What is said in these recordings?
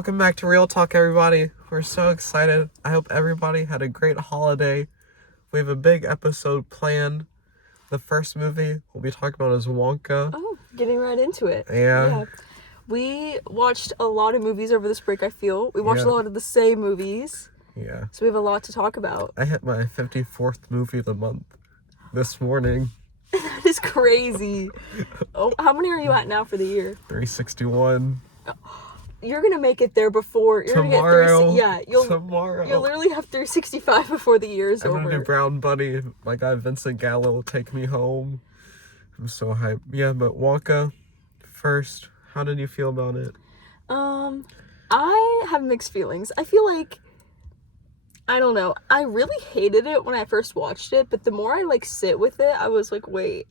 Welcome back to Real Talk, everybody. We're so excited. I hope everybody had a great holiday. We have a big episode planned. The first movie we'll be talking about is Wonka. Oh, getting right into it. Yeah. We watched a lot of movies over this break, I feel. We watched a lot of the same movies. Yeah. So we have a lot to talk about. I hit my 54th movie of the month this morning. That is crazy. Oh, how many are you at now for the year? 361. You're gonna make it there before Tomorrow. You'll literally have 365 before the year's over. I'm gonna do Brown Bunny. My guy Vincent Gallo will take me home. I'm so hyped. Yeah, but Wonka, first, how did you feel about it? I have mixed feelings. I feel like, I don't know, I really hated it when I first watched it, but the more I sit with it, I was like, wait,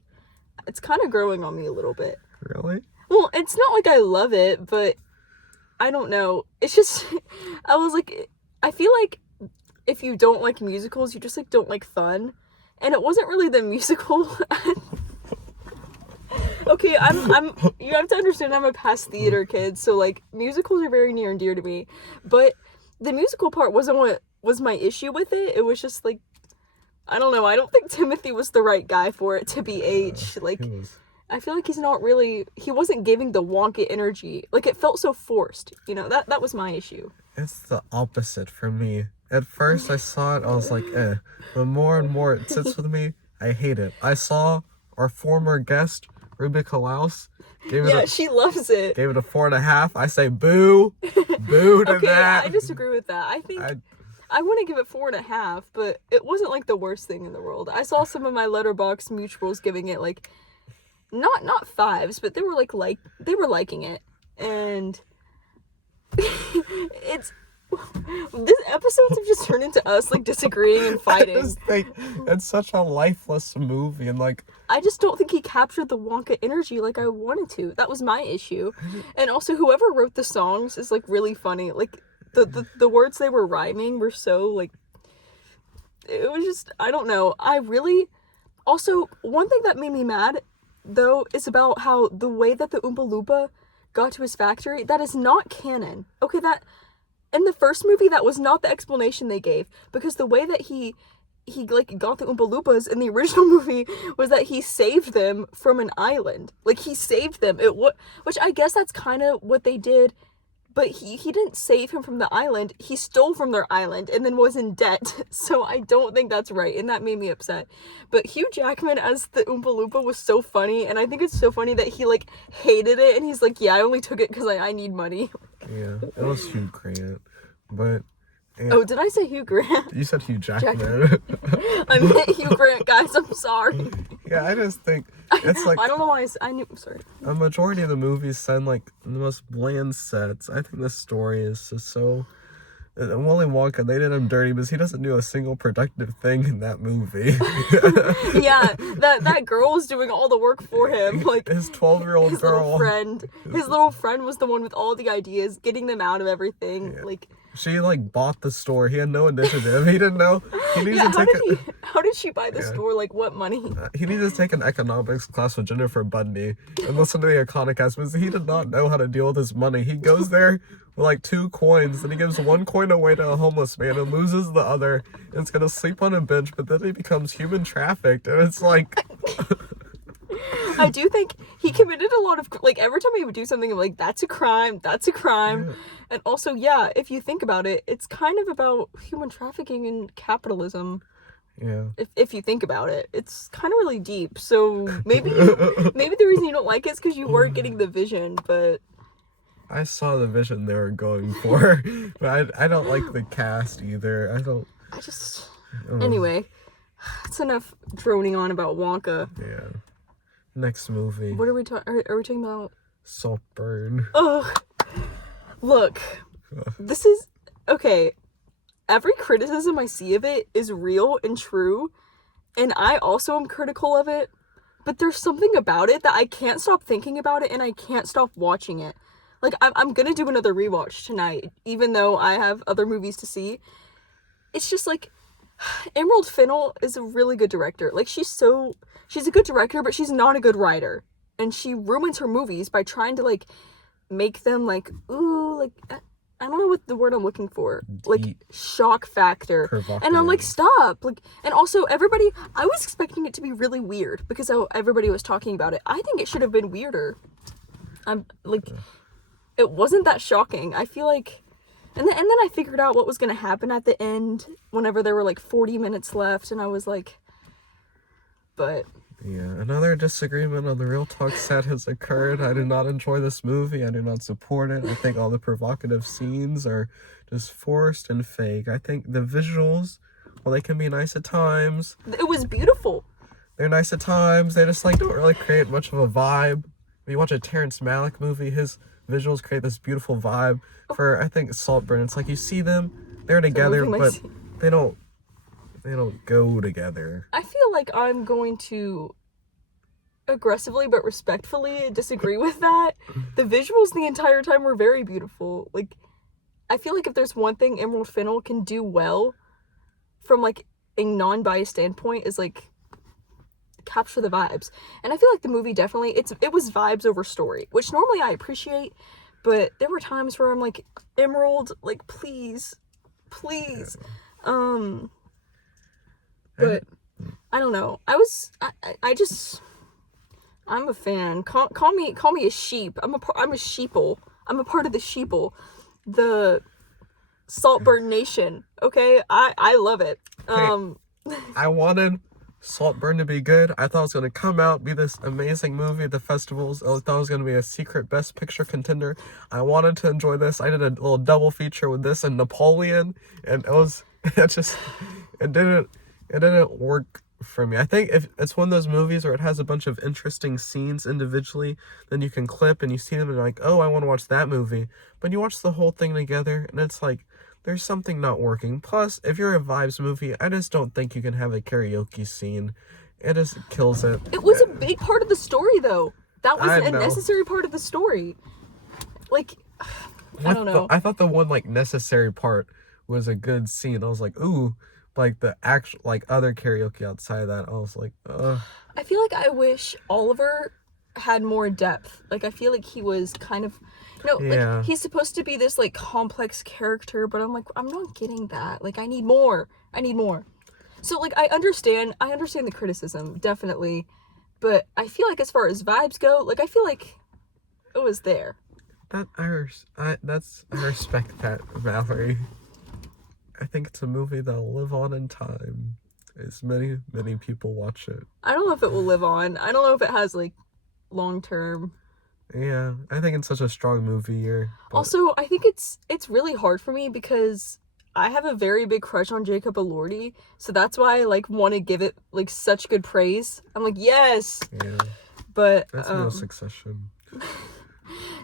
it's kind of growing on me a little bit. Really? Well, it's not like I love it, but I don't know. It's just, I was like, I feel like if you don't like musicals, you just don't like fun. And it wasn't really the musical. Okay, you have to understand I'm a past theater kid, so musicals are very near and dear to me. But the musical part wasn't what was my issue with it. It was just I don't know, I don't think Timothy was the right guy for it to be H. I feel like he wasn't giving the Wonka energy. It felt so forced. That was my issue. It's the opposite for me. At first I saw it, I was like, eh. But more and more it sits with me, I hate it. I saw our former guest, Ruby Kalaus. She loves it. Gave it a 4.5. I say boo. Boo to okay, that. I disagree with that. I think I want to give it 4.5, but it wasn't the worst thing in the world. I saw some of my Letterboxd mutuals giving it not 5s, but they were they were liking it, and these episodes have just turned into us disagreeing and fighting. I just think it's such a lifeless movie, and I just don't think he captured the Wonka energy I wanted to. That was my issue. And also whoever wrote the songs is really funny. The words they were rhyming were so it was just, I don't know. Also, one thing that made me mad though is about how the way that the Oompa Loompa got to his factory, that is not canon. Okay, that in the first movie, that was not the explanation they gave, because the way that he got the Oompa Loompas in the original movie was that he saved them from an island. He saved them. Which I guess that's kind of what they did, but he didn't save him from the island. He stole from their island and then was in debt. So I don't think that's right, and that made me upset. But Hugh Jackman as the Oompa Loompa was so funny, and I think it's so funny that he hated it, and he's yeah, I only took it because I need money. Yeah, it was Hugh Grant, but... Yeah. Oh, did I say Hugh Grant? You said Hugh Jackman. I meant Hugh Grant, guys. I'm sorry. Yeah, I just think it's I don't know why I knew. Sorry. A majority of the movies send the most bland sets. I think the story is just so. Willy Wonka, they did him dirty because he doesn't do a single productive thing in that movie. Yeah, that girl was doing all the work for him. His 12-year-old girl. His little friend was the one with all the ideas, getting them out of everything. Yeah. She bought the store. He had no initiative. He didn't know. He needed to take how did she buy the store? What money? He needed to take an economics class with Jennifer Bundy and listen to the Econocast because he did not know how to deal with his money. He goes there with 2 coins, and he gives 1 coin away to a homeless man and loses the other, and is gonna sleep on a bench, but then he becomes human trafficked, and it's I do think he committed a lot of, every time he would do something, I'm that's a crime. Yeah. And also, yeah, if you think about it, it's kind of about human trafficking and capitalism. Yeah. If you think about it, it's kind of really deep. So maybe the reason you don't like it is because you weren't getting the vision, but... I saw the vision they were going for, but I don't like the cast either. Anyway, it's enough droning on about Wonka. Yeah. Next movie. What are we talking? Are we talking about? Saltburn. Oh, look, this is okay. Every criticism I see of it is real and true, and I also am critical of it. But there's something about it that I can't stop thinking about it, and I can't stop watching it. I'm gonna do another rewatch tonight, even though I have other movies to see. It's just Emerald Fennell is a really good director. She's a good director, but she's not a good writer. And she ruins her movies by trying to make them I don't know what the word I'm looking for. Like, Deep. shock factor. And I'm like, Provocative. stop. Like, and also everybody, I was expecting it to be really weird because everybody was talking about it. I think it should have been weirder. I'm like, it wasn't that shocking. I feel like, and then I figured out what was going to happen at the end whenever there were like 40 minutes left, and I was like, but Yeah, another disagreement on the Real Talk set has occurred. I do not enjoy this movie. I do not support it. I think all the provocative scenes are just forced and fake. I think the visuals, well, they can be nice at times. it was beautiful. They're nice at times. They just like don't really create much of a vibe. When you watch a Terrence Malick movie, his visuals create this beautiful vibe. For I think Saltburn, it's like you see them, they're together, moving but like- they don't go together. I feel like I'm going to aggressively but respectfully disagree with that. The visuals the entire time were very beautiful. Like, I feel like if there's one thing Emerald Fennell can do well from like a non-biased standpoint is like capture the vibes. And I feel like the movie definitely it was vibes over story, which normally I appreciate, but there were times where I'm like, Emerald, like please. But I don't know. I just I'm a fan. Call me a sheep. I'm a sheeple. I'm a part of the sheeple. The Saltburn Nation. Okay? I love it. I wanted Saltburn to be good. I thought it was going to come out, be this amazing movie at the festivals. I thought it was going to be a secret Best Picture contender. I wanted to enjoy this. I did a little double feature with this and Napoleon, and it didn't work for me. I think if it's one of those movies where it has a bunch of interesting scenes individually, then you can clip and you see them and you're like, oh, I want to watch that movie. But you watch the whole thing together and it's like, there's something not working. Plus, if you're a vibes movie, I just don't think you can have a karaoke scene. It just kills it. It was a big part of the story, though. That was I a know. necessary part of the story. Like, I don't know. I thought the one like necessary part was a good scene. I was like, ooh, like the actual like other karaoke outside of that, I was like, ugh. I feel like I wish Oliver had more depth. Like, I feel like he was kind of, Yeah. like, he's supposed to be this, like, complex character, but I'm like, I'm not getting that. Like, I need more. So, like, I understand the criticism, definitely, but I feel like as far as vibes go, like, I feel like it was there. I respect that, Mallory. I think it's a movie that'll live on in time. As many people watch it. I don't know if it will live on. I don't know if it has, like, long term. Yeah, I think it's such a strong movie year. Also, I think it's really hard for me because I have a very big crush on Jacob Elordi, so that's why I like want to give it like such good praise. I'm like, yes. Yeah. But That's no Succession.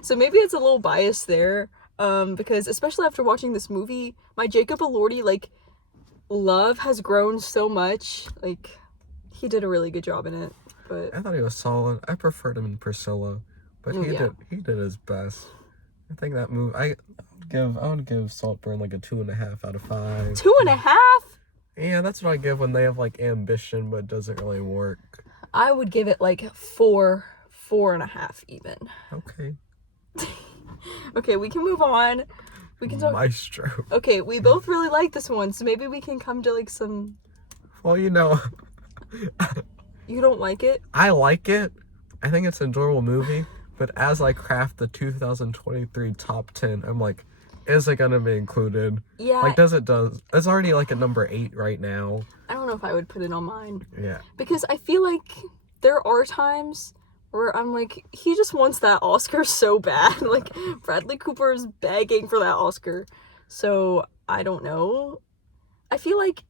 so maybe it's a little biased there. Because especially after watching this movie, my Jacob Elordi like love has grown so much. Like, he did a really good job in it. But I thought he was solid. I preferred him in Priscilla, but he did his best. I think that movie I would give Saltburn like a 2.5 out of 5. 2.5? Yeah, that's what I give when they have like ambition but it doesn't really work. I would give it like 4.5 even. Okay. Okay, we can move on. We can talk. Maestro. Okay, we both really like this one, so maybe we can come to like some. Well, You don't like it? I like it. I think it's an enjoyable movie. But as I craft the 2023 top 10, I'm like, is it gonna be included? Yeah. Like, it's already like at number 8 right now. I don't know if I would put it on mine. Yeah. Because I feel like there are times where I'm like, he just wants that Oscar so bad. Like, Bradley Cooper is begging for that Oscar. So, I don't know. I feel like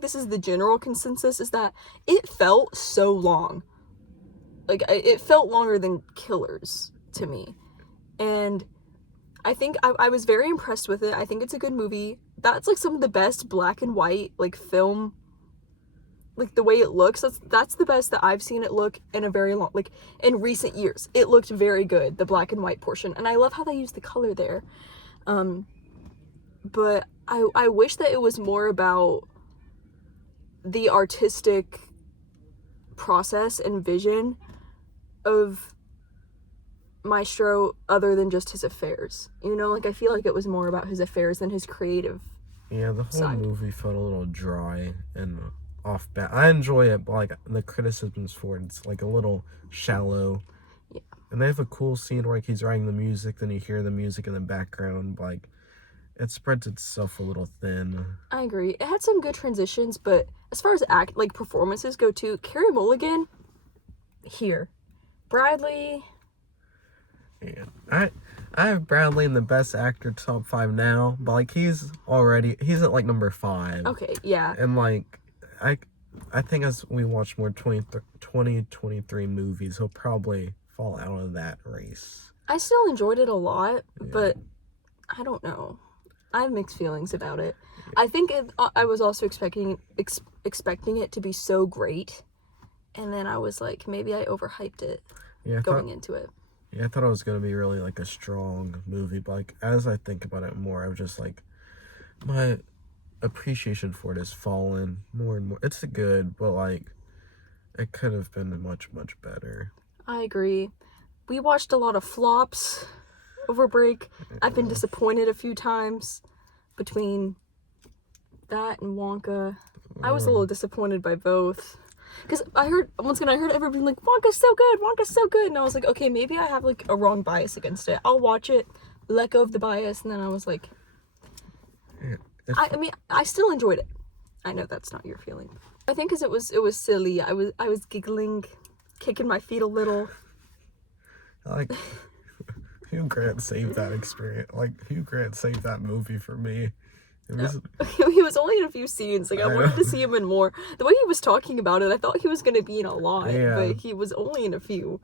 this is the general consensus, is that it felt so long. Like, it felt longer than Killers to me. And I think I was very impressed with it. I think it's a good movie. That's, like, some of the best black and white, like, film, like, the way it looks. That's the best that I've seen it look in a very long, like, in recent years. It looked very good, the black and white portion. And I love how they use the color there. But I wish that it was more about the artistic process and vision of Maestro other than just his affairs. You know, like I feel like it was more about his affairs than his creative. Yeah, the whole side. movie felt a little dry and off bat. I enjoy it, but like the criticisms for it's like a little shallow. Yeah. And they have a cool scene where like, he's writing the music, then you hear the music in the background. Like it spreads itself a little thin. I agree. It had some good transitions, but as far as performances go too, Carey Mulligan, here. Bradley. Yeah. I have Bradley in the best actor top 5 now, but like he's at like number 5. Okay, yeah. And like I think as we watch more 2023 movies, he'll probably fall out of that race. I still enjoyed it a lot, but I don't know. I have mixed feelings about it. I think I was also expecting it to be so great, and then I was like, maybe I overhyped it going into it. Yeah, I thought it was gonna be really like a strong movie, but like as I think about it more, I'm just like my appreciation for it has fallen more and more. It's good, but like it could have been much, much better. I agree. We watched a lot of flops over break. I've been disappointed a few times between that and Wonka. I was a little disappointed by both. Because I heard everyone being like, Wonka's so good. And I was like, okay, maybe I have like a wrong bias against it. I'll watch it, let go of the bias, and then I was like, I mean, I still enjoyed it. I know that's not your feeling. I think because it was silly. I was giggling, kicking my feet a little. Like Hugh Grant saved that experience. Like Hugh Grant saved that movie for me. It was... He was only in a few scenes. Like I wanted to see him in more. The way he was talking about it, I thought he was gonna be in a lot, but he was only in a few.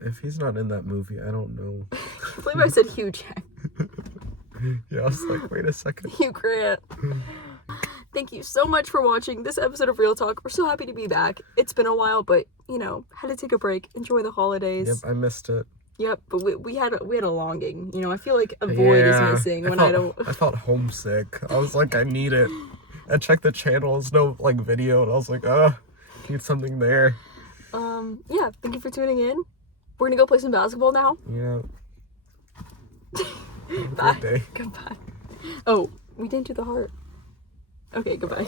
If he's not in that movie, I don't know. I believe I said Hugh Jack. Yeah, I was like, wait a second. Hugh Grant. Thank you so much for watching this episode of Real Talk. We're so happy to be back. It's been a while, but you know, had to take a break. Enjoy the holidays. Yep, I missed it. Yep, but we had a longing. You know, I feel like a void is missing when I don't. I felt homesick. I was like, I need it. I checked the channels, no like video, and I was like, need something there. Yeah. Thank you for tuning in. We're gonna go play some basketball now. Yeah. Bye. Good day. Goodbye. Oh, we didn't do the heart. Okay, goodbye.